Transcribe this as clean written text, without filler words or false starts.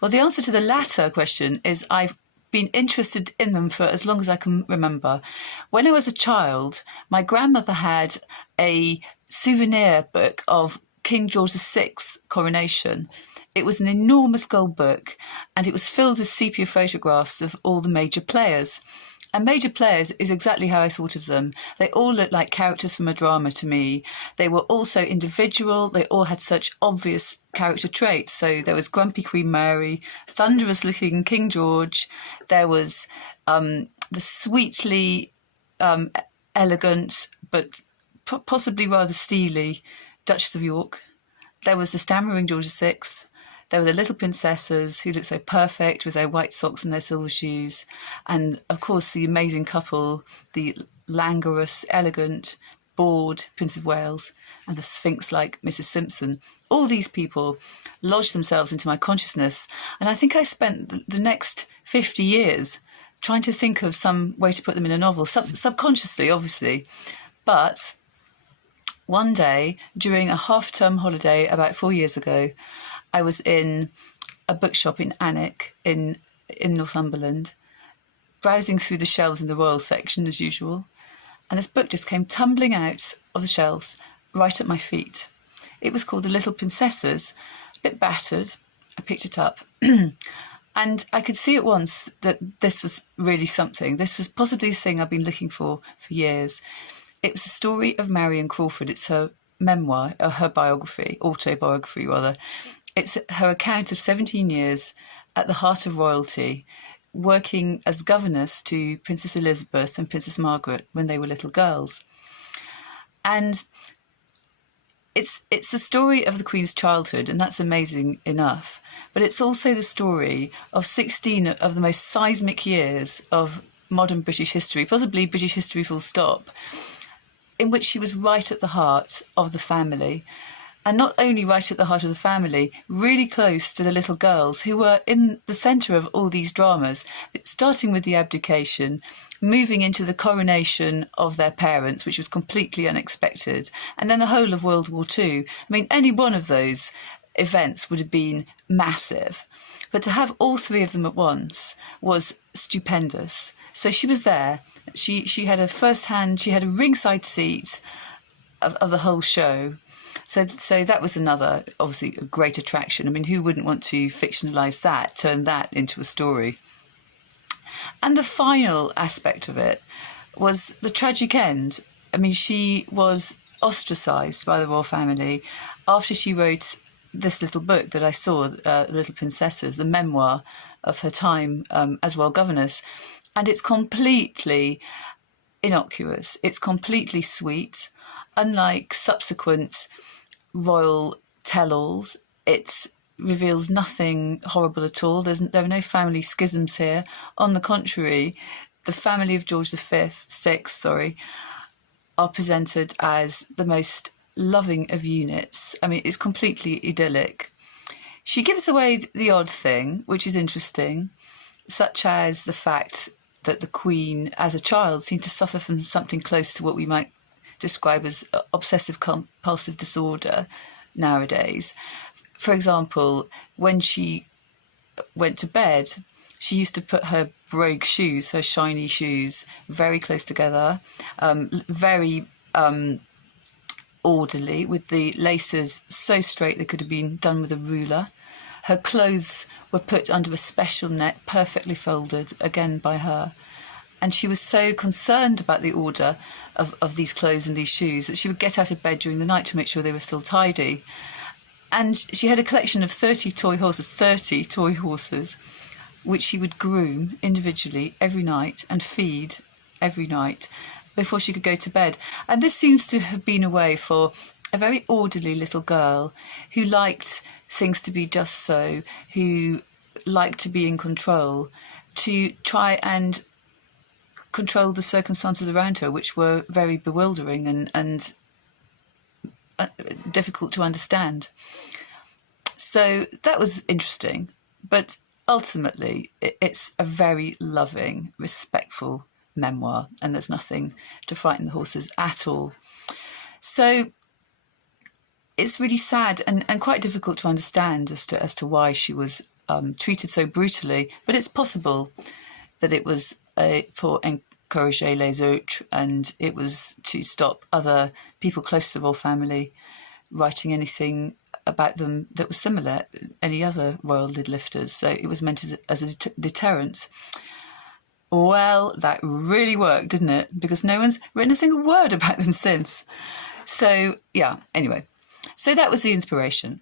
Well, the answer to the latter question is I've been interested in them for as long as I can remember. When I was a child, my grandmother had a souvenir book of King George VI's coronation. It was an enormous gold book, and it was filled with sepia photographs of all the major players. And major players is exactly how I thought of them. They all looked like characters from a drama to me. They were also individual. They all had such obvious character traits. So there was grumpy Queen Mary, thunderous looking King George. There was the sweetly elegant, but possibly rather steely Duchess of York. There was the stammering George VI. There were the little princesses who looked so perfect with their white socks and their silver shoes. And, of course, the amazing couple, the languorous, elegant, bored Prince of Wales and the Sphinx-like Mrs. Simpson. All these people lodged themselves into my consciousness. And I think I spent the next 50 years trying to think of some way to put them in a novel, subconsciously, obviously. But one day, during a half-term holiday about 4 years ago, I was in a bookshop in Alnwick in Northumberland, browsing through the shelves in the royal section as usual, and this book just came tumbling out of the shelves right at my feet. It was called The Little Princesses, a bit battered. I picked it up and I could see at once that this was really something. This was possibly the thing I've been looking for years. It was the story of Marion Crawford. It's her memoir, her autobiography rather. It's her account of 17 years at the heart of royalty, working as governess to Princess Elizabeth and Princess Margaret when they were little girls. And it's the story of the Queen's childhood, and that's amazing enough. But it's also the story of 16 of the most seismic years of modern British history, possibly British history full stop, in which she was right at the heart of the family. And not only right at the heart of the family, really close to the little girls who were in the centre of all these dramas, starting with the abdication, moving into the coronation of their parents, which was completely unexpected, and then the whole of World War II. I mean, any one of those events would have been massive. But to have all three of them at once was stupendous. So she was there. She had she had a ringside seat of the whole show. So that was another, obviously, a great attraction. I mean, who wouldn't want to fictionalise that, turn that into a story? And the final aspect of it was the tragic end. I mean, she was ostracised by the royal family after she wrote this little book that I saw, The Little Princesses, the memoir of her time as Royal Governess. And it's completely innocuous. It's completely sweet. Unlike subsequent royal tell-alls, it reveals nothing horrible at all. There are no family schisms here. On the contrary, the family of George VI, are presented as the most loving of units. I mean, it's completely idyllic. She gives away the odd thing, which is interesting, such as the fact that the Queen, as a child, seemed to suffer from something close to what we might describe as obsessive compulsive disorder nowadays. For example, when she went to bed, she used to put her brogue shoes, her shiny shoes, very close together, very orderly, with the laces so straight they could have been done with a ruler. Her clothes were put under a special net, perfectly folded, again by her. And she was so concerned about the order of these clothes and these shoes that she would get out of bed during the night to make sure they were still tidy. And she had a collection of 30 toy horses, which she would groom individually every night and feed every night before she could go to bed. And this seems to have been a way for a very orderly little girl who liked things to be just so, who liked to be in control, to try and control the circumstances around her, which were very bewildering and difficult to understand. So that was interesting, but ultimately it's a very loving, respectful memoir, and there's nothing to frighten the horses at all. So it's really sad and quite difficult to understand as to why she was treated so brutally. But it's possible that it was for encourager les autres, and it was to stop other people close to the royal family writing anything about them that was similar, any other royal lid lifters. So it was meant as a deterrence. Well, that really worked, didn't it? Because no one's written a single word about them since. So, yeah, anyway. So that was the inspiration.